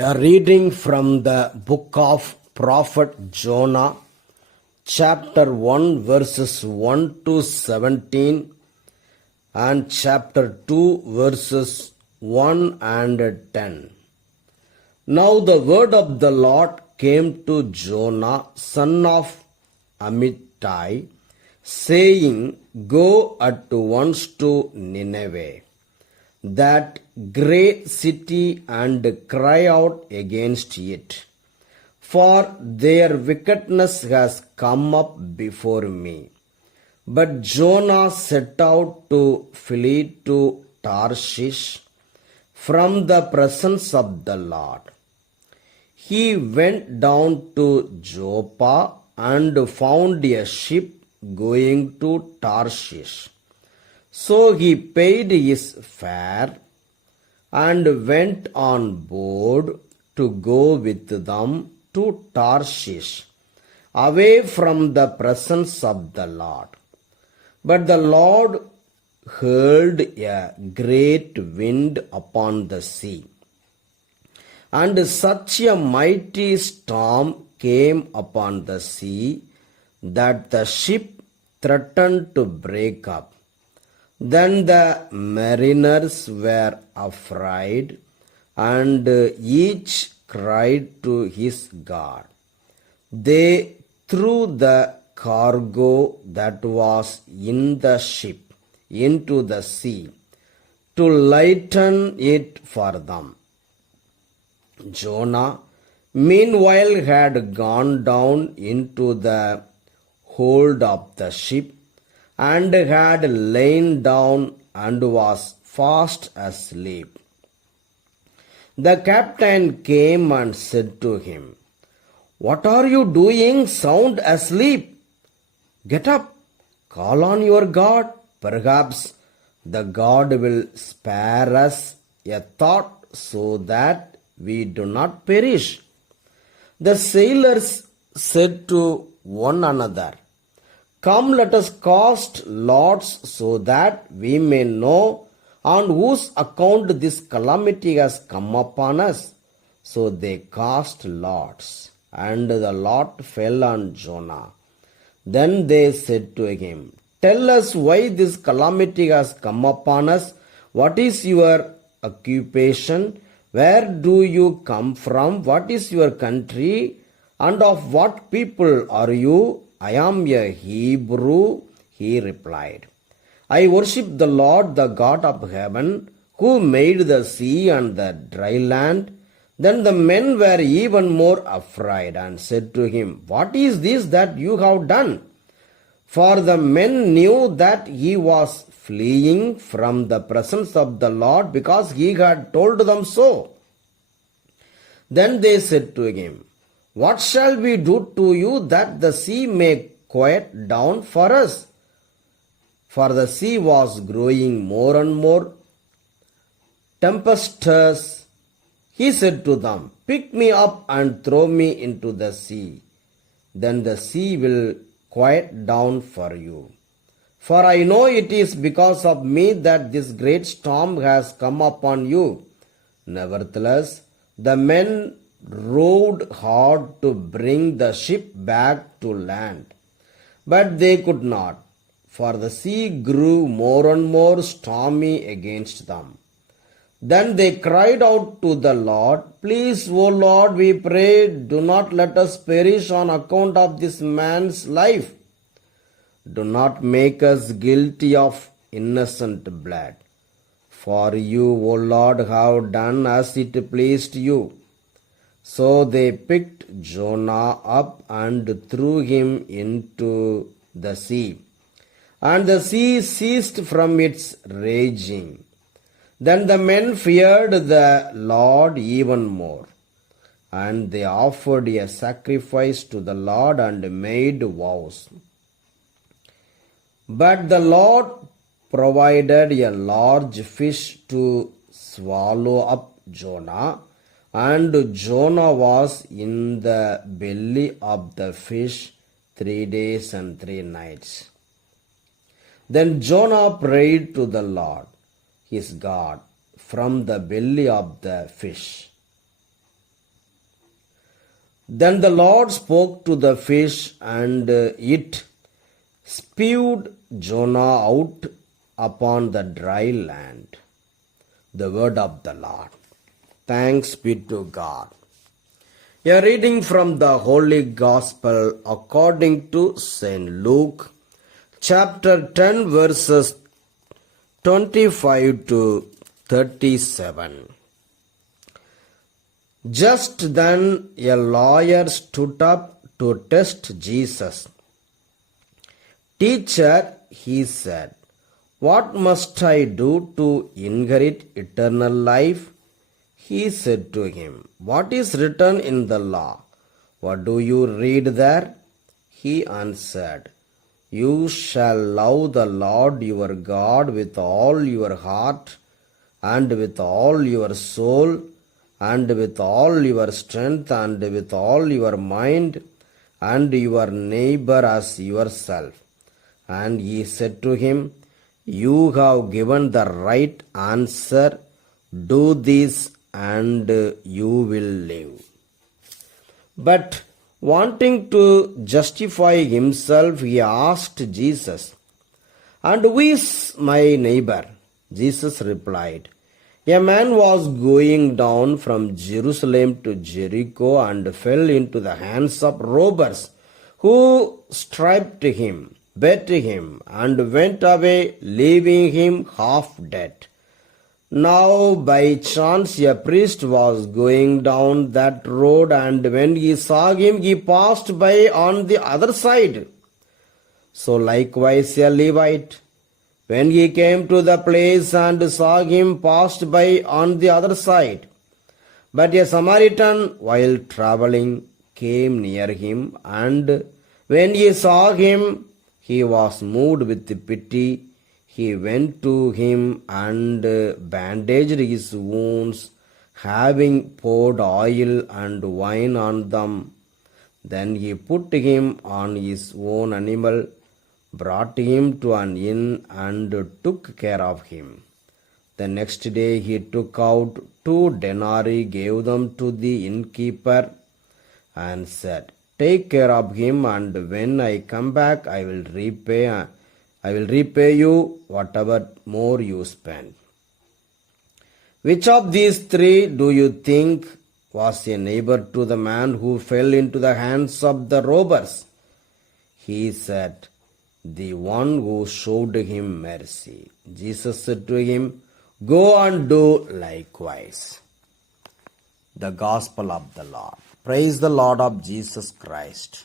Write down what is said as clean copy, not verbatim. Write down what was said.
A reading from the book of Prophet Jonah, chapter 1, verses 1 to 17, and chapter 2, verses 1 and 10. Now the word of the Lord came to Jonah, son of Amittai, saying, Go at once to Nineveh, that great city, and cry out against it, for their wickedness has come up before me. But Jonah set out to flee to Tarshish from the presence of the Lord. He went down to Joppa and found a ship going to Tarshish. So he paid his fare and went on board to go with them to Tarshish, away from the presence of the Lord. But the Lord hurled a great wind upon the sea, and such a mighty storm came upon the sea that the ship threatened to break up. Then the mariners were afraid, and each cried to his God. They threw the cargo that was in the ship into the sea to lighten it for them. Jonah, meanwhile, had gone down into the hold of the ship, and had lain down and was fast asleep. The captain came and said to him, What are you doing sound asleep? Get up, call on your God. Perhaps the God will spare us a thought so that we do not perish. The sailors said to one another, Come, let us cast lots so that we may know on whose account this calamity has come upon us. So they cast lots, and the lot fell on Jonah. Then they said to him, Tell us why this calamity has come upon us. What is your occupation? Where do you come from? What is your country? And of what people are you? I am a Hebrew, he replied. I worship the Lord, the God of heaven, who made the sea and the dry land. Then the men were even more afraid and said to him, What is this that you have done? For the men knew that he was fleeing from the presence of the Lord, because he had told them so. Then they said to him, What shall we do to you that the sea may quiet down for us? For the sea was growing more and more tempestuous. He said to them, Pick me up and throw me into the sea. Then the sea will quiet down for you. For I know it is because of me that this great storm has come upon you. Nevertheless, the men rowed hard to bring the ship back to land, but they could not, for the sea grew more and more stormy against them. Then they cried out to the Lord, Please, O Lord, we pray, do not let us perish on account of this man's life. Do not make us guilty of innocent blood. For you, O Lord, have done as it pleased you. So they picked Jonah up and threw him into the sea, and the sea ceased from its raging. Then the men feared the Lord even more, and they offered a sacrifice to the Lord and made vows. But the Lord provided a large fish to swallow up Jonah, and Jonah was in the belly of the fish 3 days and 3 nights. Then Jonah prayed to the Lord, his God, from the belly of the fish. Then the Lord spoke to the fish, and it spewed Jonah out upon the dry land. The word of the Lord. Thanks be to God. A reading from the Holy Gospel according to St. Luke, chapter 10, verses 25 to 37. Just then a lawyer stood up to test Jesus. Teacher, he said, what must I do to inherit eternal life? He said to him, what is written in the law? What do you read there? He answered, you shall love the Lord your God with all your heart, and with all your soul, and with all your strength, and with all your mind, and your neighbor as yourself. And he said to him, you have given the right answer. Do this, and you will live. But wanting to justify himself, he asked Jesus, and who is my neighbor? Jesus replied, a man was going down from Jerusalem to Jericho and fell into the hands of robbers, who stripped him, beat him, and went away, leaving him half dead. Now by chance a priest was going down that road, and when he saw him, he passed by on the other side. So likewise a Levite, when he came to the place and saw him, passed by on the other side. But a Samaritan, while traveling, came near him, and when he saw him, he was moved with pity. He went to him and bandaged his wounds, having poured oil and wine on them. Then he put him on his own animal, brought him to an inn, and took care of him. The next day he took out 2 denarii, gave them to the innkeeper, and said, take care of him, and when I come back, I will repay you whatever more you spend. Which of these 3 do you think was a neighbor to the man who fell into the hands of the robbers? He said, the one who showed him mercy. Jesus said to him, go and do likewise. The Gospel of the Lord. Praise the Lord of Jesus Christ.